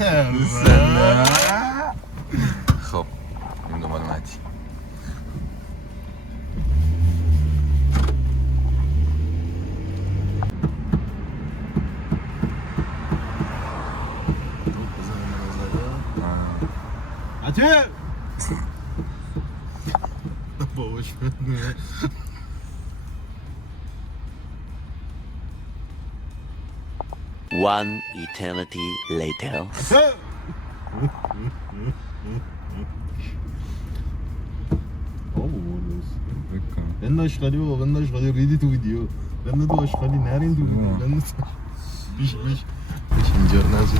خب این دنبال متی متی باباش بدونه One eternity later. بند آشغالی بابا بند آشغالی ریدی تو ویدیو بند تو آشغالی نرین تو ویدیو بند بیش اینجا رو نزد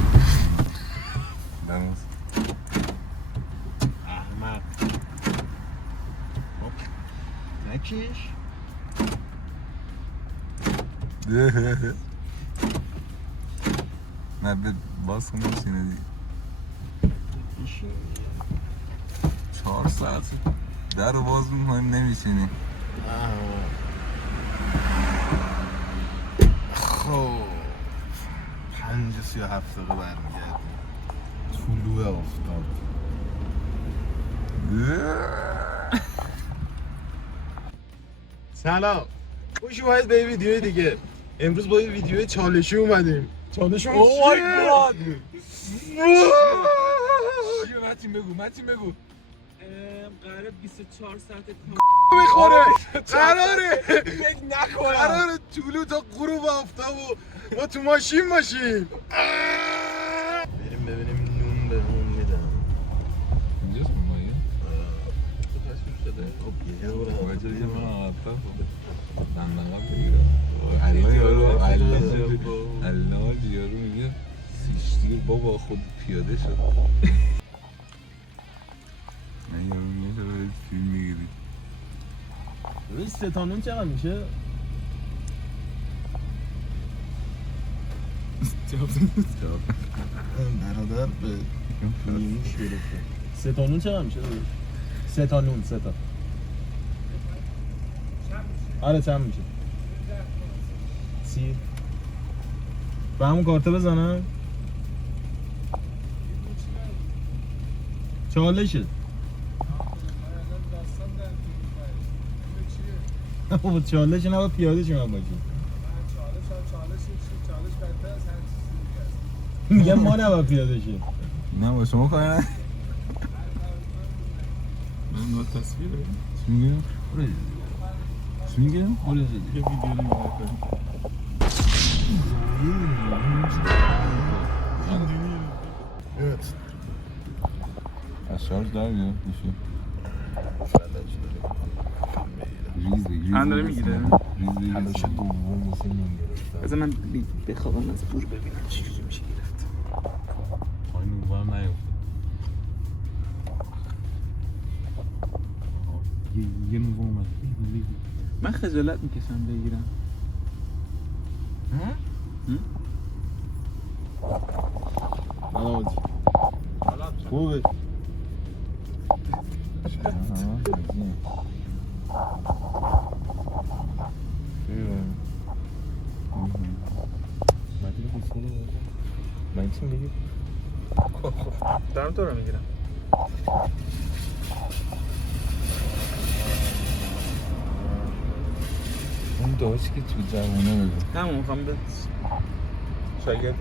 احمق نکیش نه به باز کنم سینه دی 4 ساعت در رو باز میکنیم نمیشینی خب 5:37 برمیگردیم طلوع آفتاب سلام خوش اومدید به ویدیو دیگه امروز با یه ویدیو چالشی اومدیم چالش اوه مای گاد متی بگو قراره 24 ساعت میخوره قراره فکر نکنم قراره طولو تا غروب آفتاب و ما تو ماشین باشیم بریم ببینیم نون بهمون میدن اینجاست مایه تو تصویر شده خب یه دور وجه یه من آقابتا دندنقا بگیرم علاج یارو میگه سیشتیر بابا خود پیاده شد نه یارو میگه چرا باید فیلم میگیری ببین 3 تا نون چقدر میشه؟ برادر به نیموش گرفته 3 تا نون چقدر میشه؟ 3 تا نون 3 تا آره چند میشه؟ 30 به همون کارته بزنم؟ چالشه بابا چالش نه باید پیاده شما باشیم چالش بدتر از هر چیزی میگم ما نباید پیاده شیم نه با شما کاری نه من تصویره چی میگم؟ چی میگم؟ یه ویدیو نگاه کنیم از شارژ در بیار میشه ریزه من داره میگیره ریزه دوم واسه نون گرفتم بذار من بخوابم از دور ببینم چجوری میشه گرفت پای نونگو هم نیفتد یه نونگو اومد من خجالت میکشم بگیرم آجی خوبه من چی میگی؟ دارم تو رو میگیرم اون داشت که تو جوانه بگو همون میخوام به شاگردش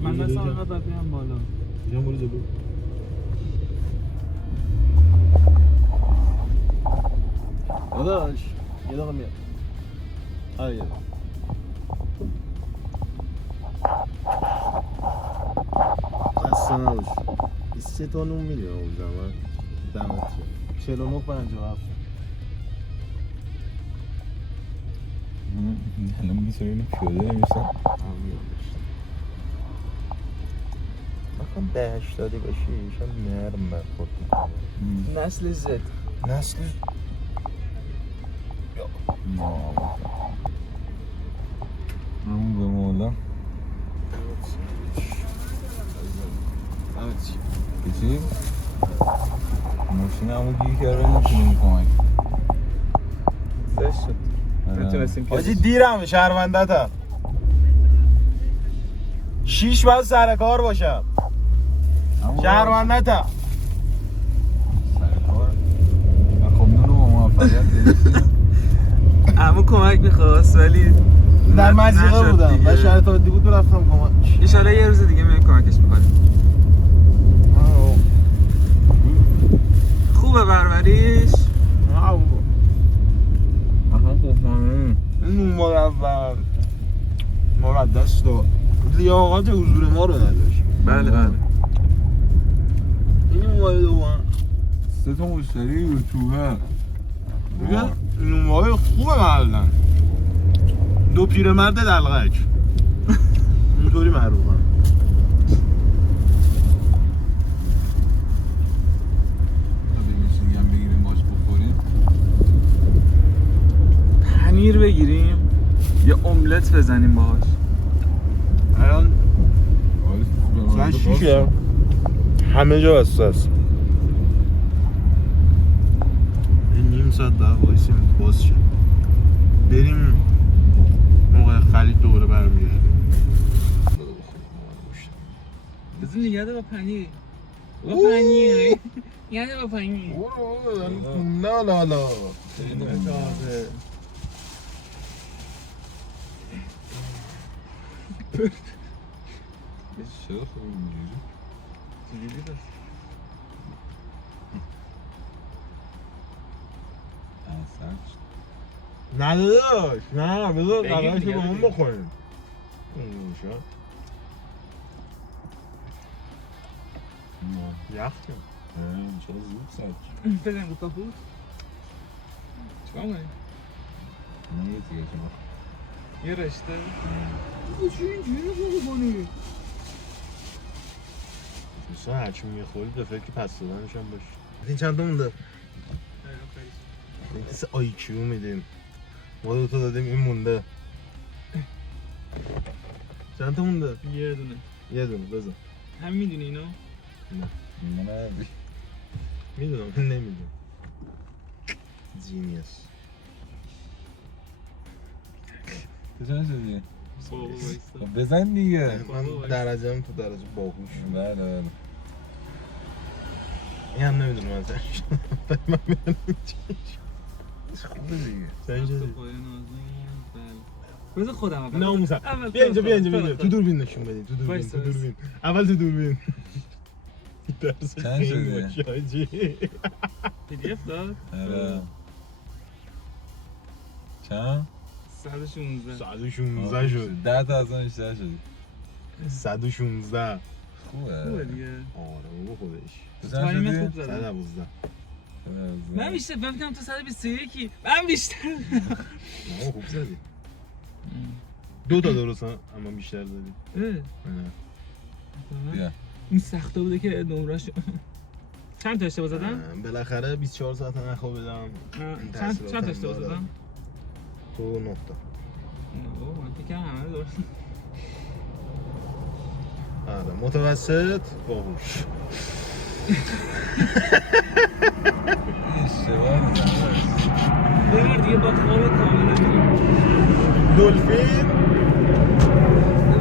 من مثلا آنها باید بیام بالا بیام برو جلو داداش یه دقیقه میاد آره یه دسته نباش 3 تا نون میدیم اون زمان دمت 49 57 الان میتونی اینو پیاده نمیشتم بخوام به 80 باشی ایشان نرم برخورد میکنه نسل زد نسل همون به مولا سلام چی؟ ماشین همون گیر کرده نمیتونیم کمک زشت شد نتونستیم حاجی دیرم شهرونده تا 6 باید سر کار باشم شهرونده تا سر کار خب نونو با موفقیت داریم اما کمک میخواست ولی در مزیقه بودم و شرط عادی بود رفتم کمک انشالله یه روز دیگه میایم کمکش میکنیم خوبه بربریش آها خوب این اول مقدس داد لیاقت حضور ما رو نداشت بله بله این موبایل دوم 3 تا مشتری یوتیوبر میگن این موبایل خوبه محلن 2 پیرمرد دلغک اینطوری معروفن بگیریم باش بخوریم پنیر بگیریم یا املت بزنیم باهاش الان ساعت 6 همه جا بسته است این نیم ساعت daha وایسیم باز شه بریم موقع خرید دوره برمیگردیم بزن یاده با پنیر با پنیر یاده با پنیر نه لا لا چرا خب اینجوری؟ چجوری بس؟ نه داداش نه بذار بگیر قرارش دیگه، با هم بگیر. بخوریم یخ کن چرا زود سرچ بزن رو کافوت چکار کنیم؟ نه یه تیگه شما یه رشته چی اینجوری کنی؟ دوستان هرچی میخوری به فکر پس دادنش هم باش این چند تا مونده؟ این کسی IQ میدیم ما 2 تا دادیم این مونده چند تا مونده؟ یه دونه یه دونه بزن هم میدونی اینو؟ من نبی میدونم من نمیدونم جینیس تو چند شدی؟ بابا وایستا خب بزن دیگه من درجه هم تو درجه باهوش بله بله این هم نمیدونم از درش من میدونم خوبه دیگه چند شدی؟ بذار خودم اول ناموسم بیا اینجا بیا اینجا بیا تو دوربین نشون بدین تو دوربین تو دوربین اول تو دوربین درس چند خیلی شده؟ باشه حاجی PDF داد؟ آره چند؟ 116 116 شد 10 تا از اون بیشتر شدی 116 خوبه خوبه دیگه آره بابا خودش تو تایم چند خوب شدی؟ زدم 112 من بیشتر فکرم تو 121 من بیشتر نه خوب زدی 2 تا درست اما بیشتر زدی بیا این سخته بوده که نمره‌اش چند تا اشتباه زدم؟ بالاخره 24 ساعت نخوابیدم چند تا اشتباه زدم؟ تو 9 تا اوه من فکرم همه درست آره متوسط باهوش اشتباه میزنه یه بار دیگه با خواب کاملا دلفین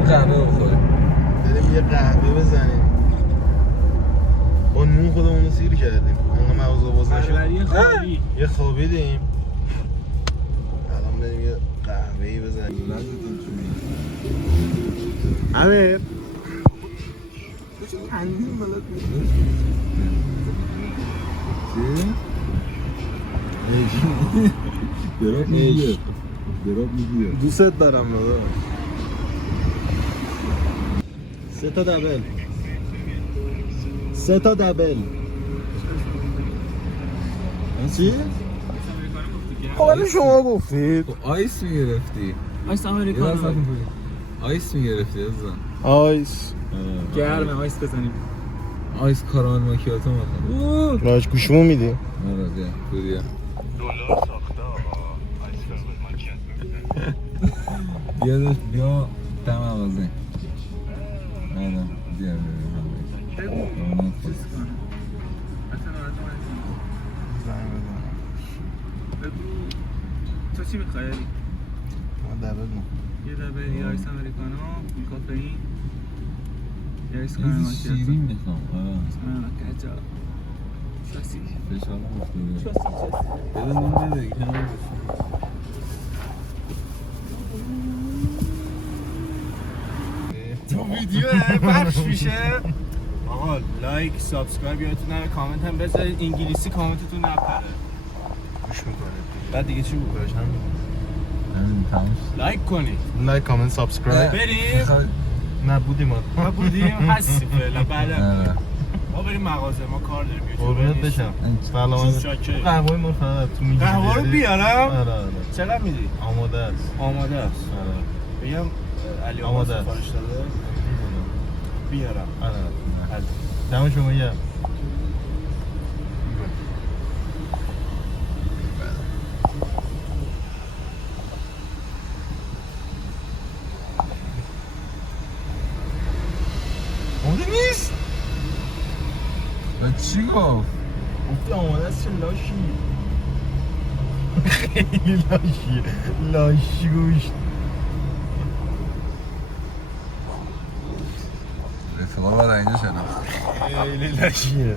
قهوه بخوریم بریم یه قهوه بزنیم با نون خودمون رو سیر کردیم انقدر مغازه باز نشد بربری خالی یه خوابیدیم الان بریم یه قهوه‌ای بزنیم امیر دراب میگیره دراب میگیره دوست دارم داداش 3 تا دبل 3 تا دبل چی؟ خب ولی شما گفتید آیس میگرفتی آیس امریکانو آیس میگرفتی ازم آیس گرمه آیس بزنیم آیس کارامل ماکیاتو میخوام راج گوشمو میدی؟ آره بیا بیا دلار ساخته آقا آیس کارامل ماکیاتو بیا داشت بیا دم مغازه آره دیگه بگو چیز کنم زنگ بزن بگو تو چی میخوایی؟ ما دبل ما یه دبل یه آیس امریکانو کافئین یه آیس یه کارامل شیرین میخوام کجا شاسی فشار افتاده شاسی بده نون بده کنار تو ویدیو پخش میشه آقا لایک سابسکرایب یادتون نره کامنت هم بذارید انگلیسی کامنتتون نپره گوش میکنه بعد دیگه چی بود؟ همین تموم لایک کنید لایک کامنت سابسکرایب بریم نه بودیم ما بودیم هستیم فعلا بعدا آره. ما بریم مغازه ما کار داریم قربونت بشم سلام شاکر. قهوه ما فقط تو میگی قهوه رو بیارم آره آره چقدر میدی؟ آماده است آماده است آره بگم علی آماده آماده است. سفارش داده بیارم آره حل. دم شما گرم آماده نیست و چی گفت؟ گفتی آماده است چه لاشی خیلی لاشی گوشت رفقا باید اینجا شناخت خیلی لاشیه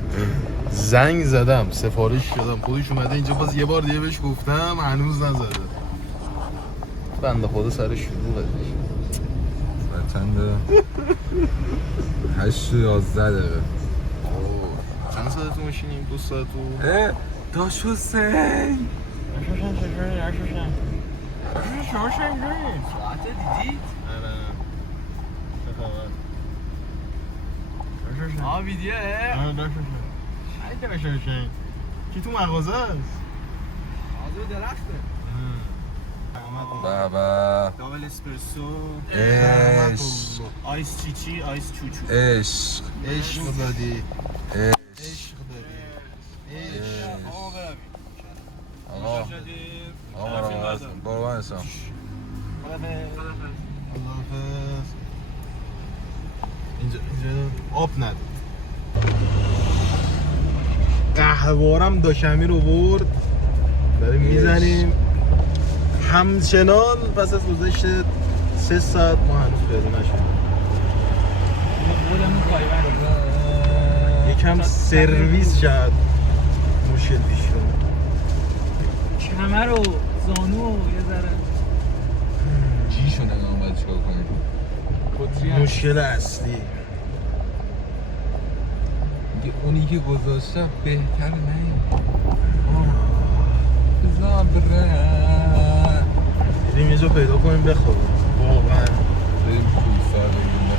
زنگ زدم سفارش شدم خودش اومده اینجا باز یه بار دیگه بهش گفتم هنوز نزده بنده خدا سر شروع ساعت چنده؟ 8 و 11 دقیقه چند ساعت تو ماشینیم؟ 2 ساعت و داش حسین ساعته دیدید؟ آه ویدیوه؟ کی تو مغازه است؟ آزو درخته بابا دابل اسپرسو عشق آیس چیچی آیس چوچو عشق عشق دادی عشق عشق دادی عشق آقا برویم آقا آقا برو من حسام خداحافظ اینجا آب ندید قهوارم داشمی رو برد داریم میزنیم همچنان پس از گذشت 3 ساعت ما هنوز پیدا نشدیم خودمون پایبند یکم سرویس شد مشکل پیش کنه کمر و زانو و یه ذره جی شو نگاه باید چکار کنیم کتری هم مشکل اصلی میگه اونی که گذاشته بهتر نیم زبره بریم یه جا پیدا کنیم بخوابیم واقعا بریم کوسا بریم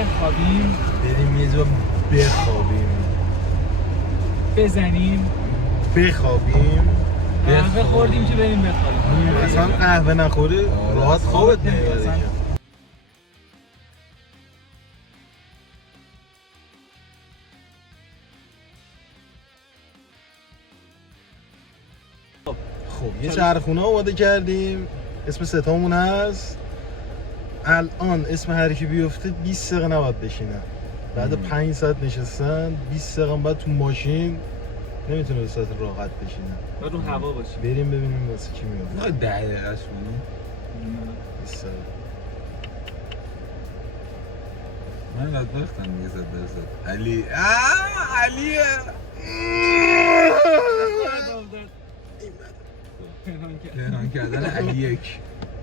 بخوابیم بریم یه جا بخوابیم بزنیم بخوابیم قهوه خوردیم که بریم بخوابیم اصلا قهوه نخوری راحت خوابت نمیاد. نمیبره اصلا. خب یه چرخونه آماده کردیم اسم ستامون هست الان اسم هر کی بیفته 20 دقیقه نباید بشینن بعد 5 ساعت نشستن 20 دقیقه بعد تو ماشین نمیتونه به صورت راحت بشینن باید رو هوا باشیم بریم ببینیم واسه کی میاد نه 10 دقیقه شونی 20 دقیقه من بدبختم دیگه 100% علی علیه پنهان کردن علی یک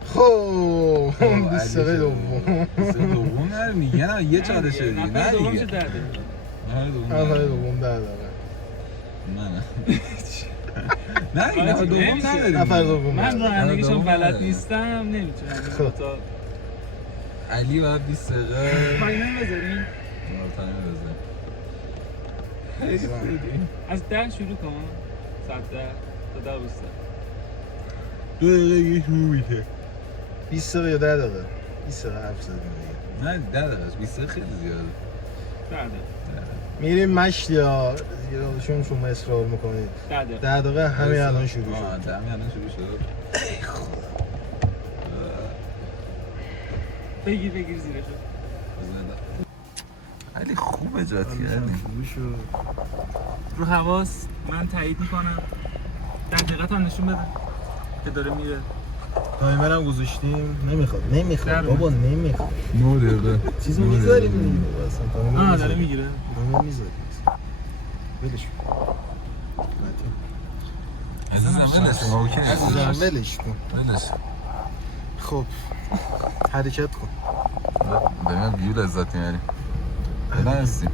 خب 20 دقیقه دوم دوم نره میگه نه یه چالشه دیگه نفر نه دوم دیگه چه درده نفر دوم 10 دقیقه نه نفر دوم نداریم نفر دوم من رانندگیشون دوم بلد نداره. نیستم نمیتونم خب. تا علی باید 20 دقیقه تایمر بذاریم تایمر بزن از 10 شروع کن ساعت 10 تا 10 بسته 2 دقیقه یک مویته 20 دقیقه یا 10 دقیقه 20 دقیقه حرف زدیم دیگه نه 10 دقیقه 20 دقیقه خیلی زیاده 10 میریم مشت یا یادشون شما اصرار میکنید 10 دقیقه 10 دقیقه همین الان شروع شد همین الان شروع شد بگیر زیرش علی خوبه جاتی علی رو حواس من تایید میکنم دقیقت هم نشون بده که داره میره تایمرم گذاشتیم نمیخواد در بابا نمیخواد 9 دقیقه چیزو میذاریم دیگه اصلا داره میگیره تایمر میذاریم ولش عزیزم ولش کن اوکی عزیزم ولش کن ولش خب حرکت کن داریم بیو لذت میاریم نه هستیم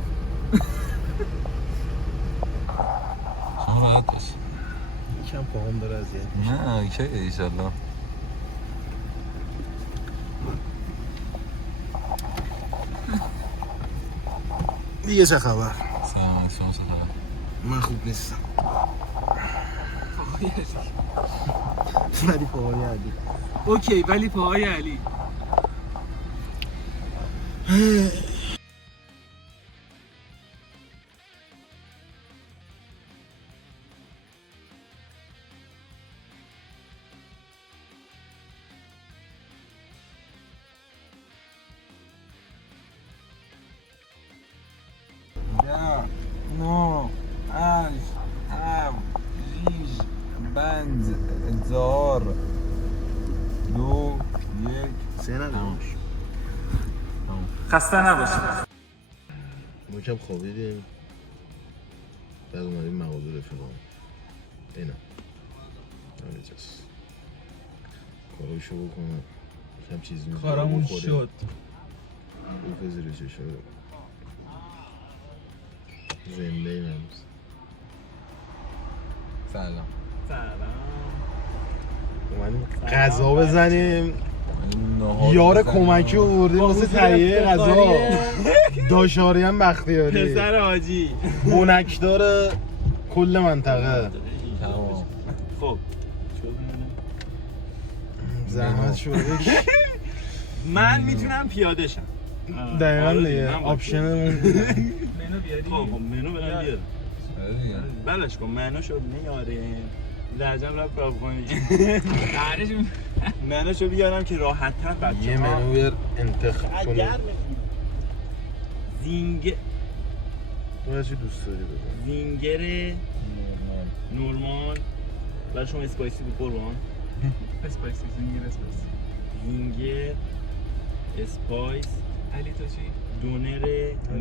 شما راحت باش یکم پاهم داره اذیت نه اوکی ایشالله دیگه چه خبر سلام شما چه خبر من خوب نیستم ولی پاهای علی اوکی ولی پاهای علی نو اش هم ریش بند زار دو یک سه نداشت خسته نباشی ما کم خوابیدیم بعد اومدیم مغازه رفیقام اینا همینجاست کاراشو بکنم کم چیز میکنم کارامون شد بوفه زیر چشم زنده این هنوز سلام اومدیم غذا بزنیم نهار یار بزنیم. کمکی آوردیم واسه تهیه غذا داشاری هم بختیاری پسر حاجی بونکدار کل منطقه تمام خب زحمت شو بکش من میتونم پیاده شم دقیقا آره دیگه من با- آپشنمون منو بیاری خب منو برم بیارم آره دیگه. بلش کن منو شو میاریم لحجم رفت کار بکنی بعدش منو شو بیارم که راحت تر بچه یه منو بیار انتخاب کنیم زینگ تو چی دوست داری بزن زینگر نورمال برای شما اسپایسی بود قربان اسپایسی زنگیر اسپایسی زینگر اسپایس علی تو چی؟ دونر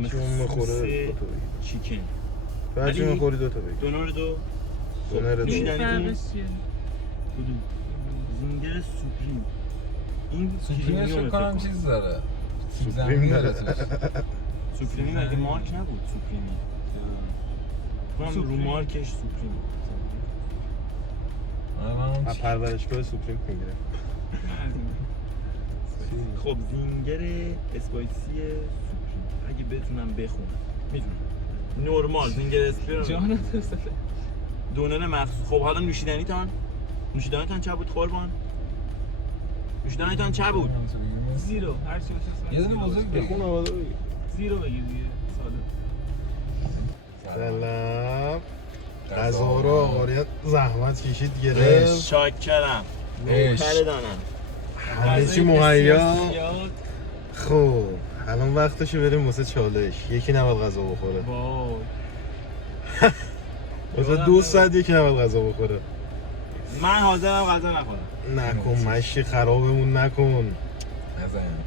هرچی اون میخوره مخصوص دوتا بگیر چیکن هرچی علی؟ میخوری دوتا بگیر دونر دو دونر دو نوشیدنی فرقش چیه؟ کدوم زینگر سوپریم این سوپریمش پریمیومه کنم فکر کنم. چیز داره سوپریم داره. سوپریمی مگه مارک نبود سوپریمی کنم رو سوپریم. مارکش سوپریم از پرورشگاه سوپریم میگیره خب زینگر اسپایسی سوپریم اگه بتونم بخونم میتونم نورمال زینگر اسپایسی جان تو سفر دونر مخصوص خب حالا نوشیدنیتان چه بود قربان نوشیدنیتان چه بود زیرو هر چی باشه یه دونه بزرگ بخون آواده بگیر زیرو بگیر دیگه ساده سلام غذا رو آقاریت زحمت کشید گرفت شاکرم عشق. نوکر دانم همه چی مهیا زیاد. خب الان وقتشه بریم واسه چالش یکی نباید غذا بخوره وای واسه 2 ساعت یکی نباید غذا بخوره من حاضرم غذا نخورم نکن مشتی خرابمون نکن نزنیم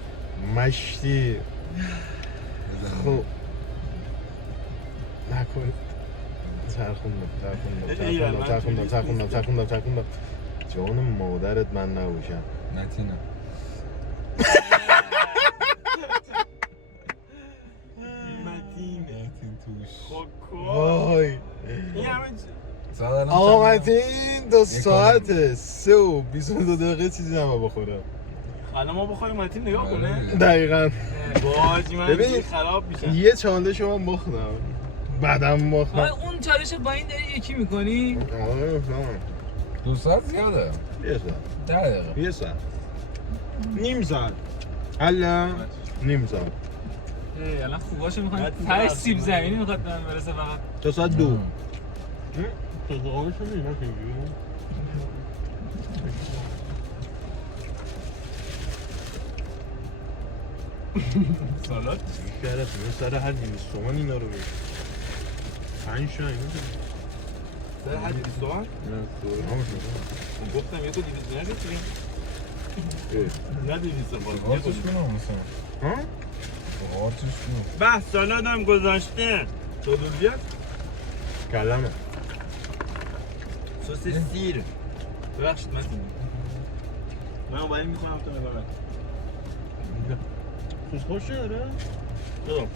مشتی خب نکن ترخوندم جان مادرت من نباشم نتینا متین نتین توش خب وای این همه ساعت آقا متین 2 ساعته 3 و 22 دقیقه چیزی نباید بخوره حالا ما بخوریم متین نگاه کنه دقیقا باجی من ببین. دیگه خراب میشم یه چالش من باختم بعدم باختم اون چالش با این داری یکی میکنی؟ 2 ساعت زیاده یه ساعت 10 دقیقه یه ساعت نیم ساعت حالا نیم ساعت الان خوباشو میخوان باید تهش برسیم. سیب زمینی میخواد به من برسه فقط تا ساعت 2 سالاد گرفت سر هر 200 تومن اینا رو بید 5 شاید سر هر 200 تومن گفتم یه تو 200 دینار بچینیم نه 200 تومن آتش کنم مثلا ها؟ آتش کنم به سالادم گذاشته چادولیت کلمه سس سیر ببخشید من اولی میکنم تو نگاه سوس خوش داره؟ برو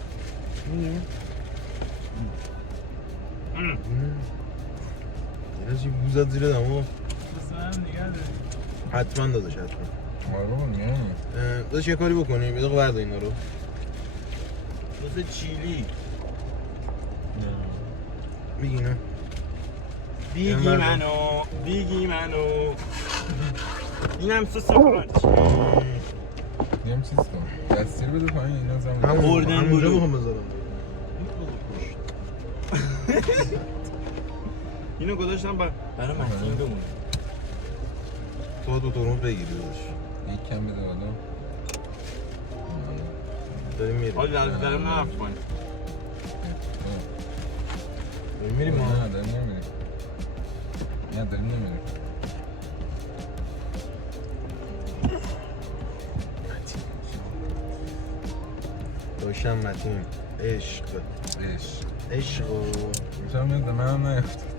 یه چی بوزد زیر دماغ بس من نگه داریم حتما داداش حتما آره بابا میگم داداش یه کاری بکنیم یه دقیقه برده اینا رو سس چیلی بگی نه دیگی منو اینم سس فرانچ یه هم چیز کن دستیر بده پایین اینا زمان خوردن همونجا برو. میخوام بذارم اینو گذاشتم برای متین بمونه تو دو ترمز بگیری داداش یک کم بده بالا داریم میریم حالا درم نرفت پایین داریم میریم نه ما داریم نمیریم نه داریم نمیریم داشتم متین عشق عشق میشم میاد به منم نیفتاد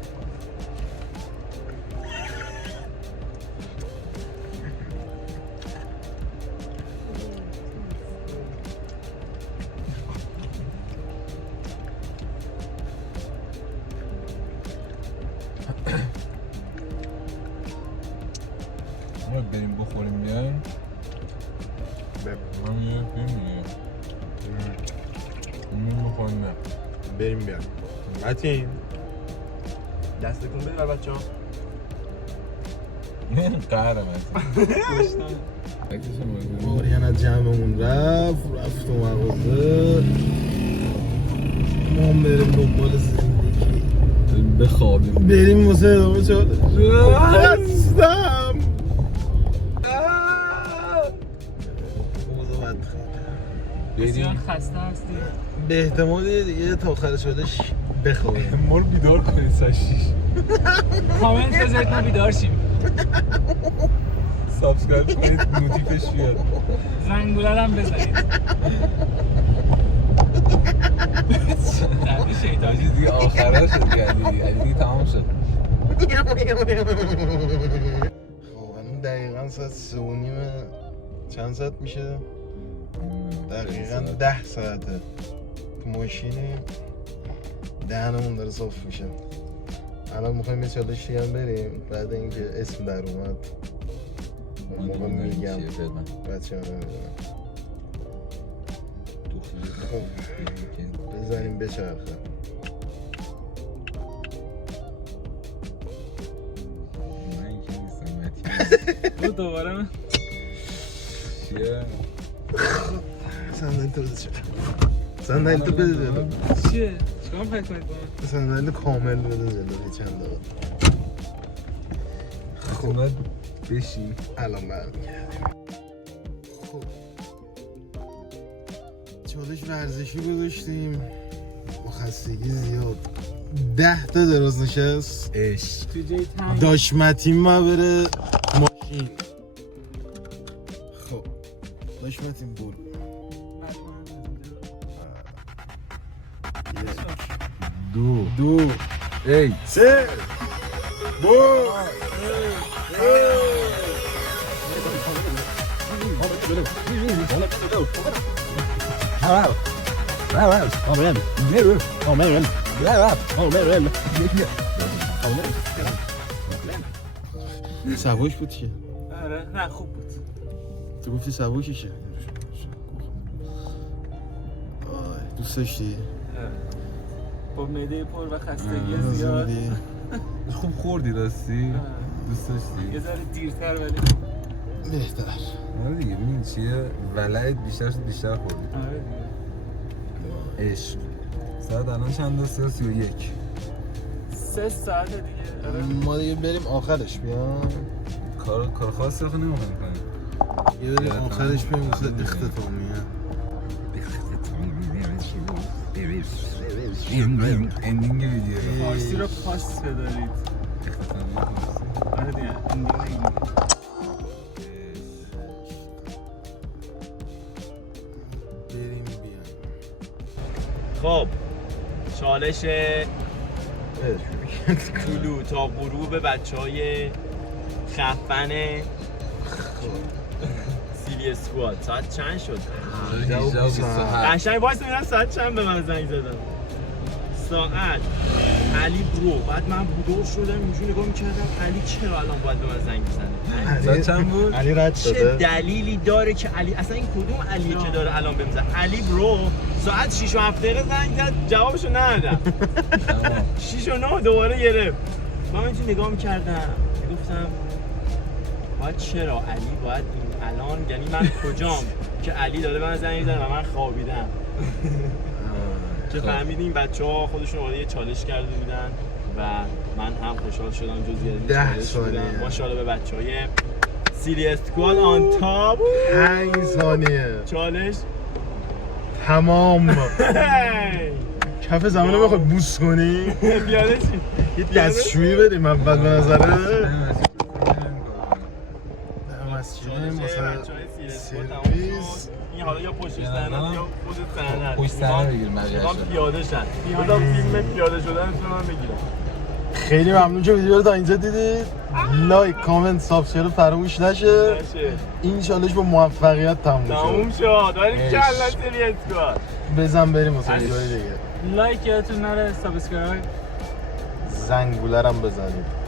ما بریم بخوریم بیایم من یه بریم دیگه اونو بخوریم نه بریم بیام متین دست کن بده بر بچه ها قهرم ماریان از جمعمون رفت تو مغازه ما هم بریم دنبال زندگی بخوابیم بریم واسه ادامه چالش هستم بسیار خسته هستی به احتمال دیگه تا آخر چالش بخوابیم ما رو بیدار کنید ساشیش کامنت بذارید ما بیدار شیم سابسکرایب کنید نوتیفش بیاد زنگوله هم بزنید درد شیطانی دیگه آخره شد دیگه تمام شد خب الان دقیقا ساعت 3:30 چند ساعت میشه؟ دقیقا 10 ساعته تو ماشینیم دهنمون داره صاف میشه الان میخوایم یه چالش دیگه هم بریم بعد اینکه اسم در اومد اون موقع میگم بچه هم نمیدونم بزنیم بچرخه من که نیستم تو دوباره من چیه؟ صندلی تو بده چرا صندلی تو بده جلو چیه؟ چیکار می‌خواید کنید با من؟ صندلی کامل بده جلو چند دقیقه خب باید بشین الان برمیگردیم خب چالش ورزشی گذاشتیم با خستگی زیاد 10 تا دراز نشست عشق تو جای تنگ داش متین ما بره ماشین خب داش متین برو دو ای سه برو سبوش بود که آره نه خوب بود تو گفتی سبوششه دوست داشتی؟ با معده پر و خستگی زیاد خوب خوردی راستی؟ دوست داشتی؟ یه ذره دیرتر ولی بهتر آره دیگه ببین چیه ولعت بیشتر شد بیشتر خوردی آره دیگه عشق ساعت الان چند؟ 3:31 3 ساعت دیگه آره ما دیگه بریم آخرش بیام کار خاصی آخه نمیخوایم کنیم یه بریم آخرش بیام مثل اختتامیه اندینگ ویدیو فارسی رو پاس بدارید. آره دیگه اندینگ. بریم بیایم. خب چالش طلوع تا غروب بچهای خفن سیلی اسکواد. ساعت چند شد؟ 18:27 قشنگ وایس میرم ساعت چند به من زنگ زدم. ساعت علی برو. بعد من بودور شدم اینجوری نگاه میکردم علی چرا الان باید به من زنگ بزنه؟ ساعت چند بود؟ علی رد چه شده. دلیلی داره که علی اصلا این کدوم علیه که داره الان بهم زنگ؟ علی برو ساعت 6 و 7 دقیقه زنگ زد جوابشو ندادم. 6 و 9 دوباره گرفت. من اینجوری نگاه میکردم گفتم باید چرا علی باید این الان یعنی من کجام که علی داره به من زنگ میزنه و من خوابیدم. که فهمیدیم بچه‌ها خودشون وارد یه چالش کرده بودن و من هم خوشحال شدم جزئی از 10 چالش ثانیه. بودم. ماشاءالله به بچه‌های سیلی اسکواد آن تاپ. 5 ثانیه چالش تمام. کف زمینو میخوای بوس کنی؟ پیاده چی؟ یه دستشویی بریم اول به نظره. مسجد سرویس. این حالا یا پشت صحنه یا خود صحنه. پشت صحنه بگیریم میخوام پیاده شن. بذار فیلم پیاده شدن رو من بگیرم. خیلی ممنون که ویدیو رو تا اینجا دیدید. لایک، کامنت، سابسکرایب فراموش نشه. این چالش با موفقیت تموم تموم شد. شد. داریم کلا سیلی اسکواد. بزن بریم واسه ویدیوهای دیگه. لایک یادتون نره، سابسکرایب. زنگوله رو هم بزنید.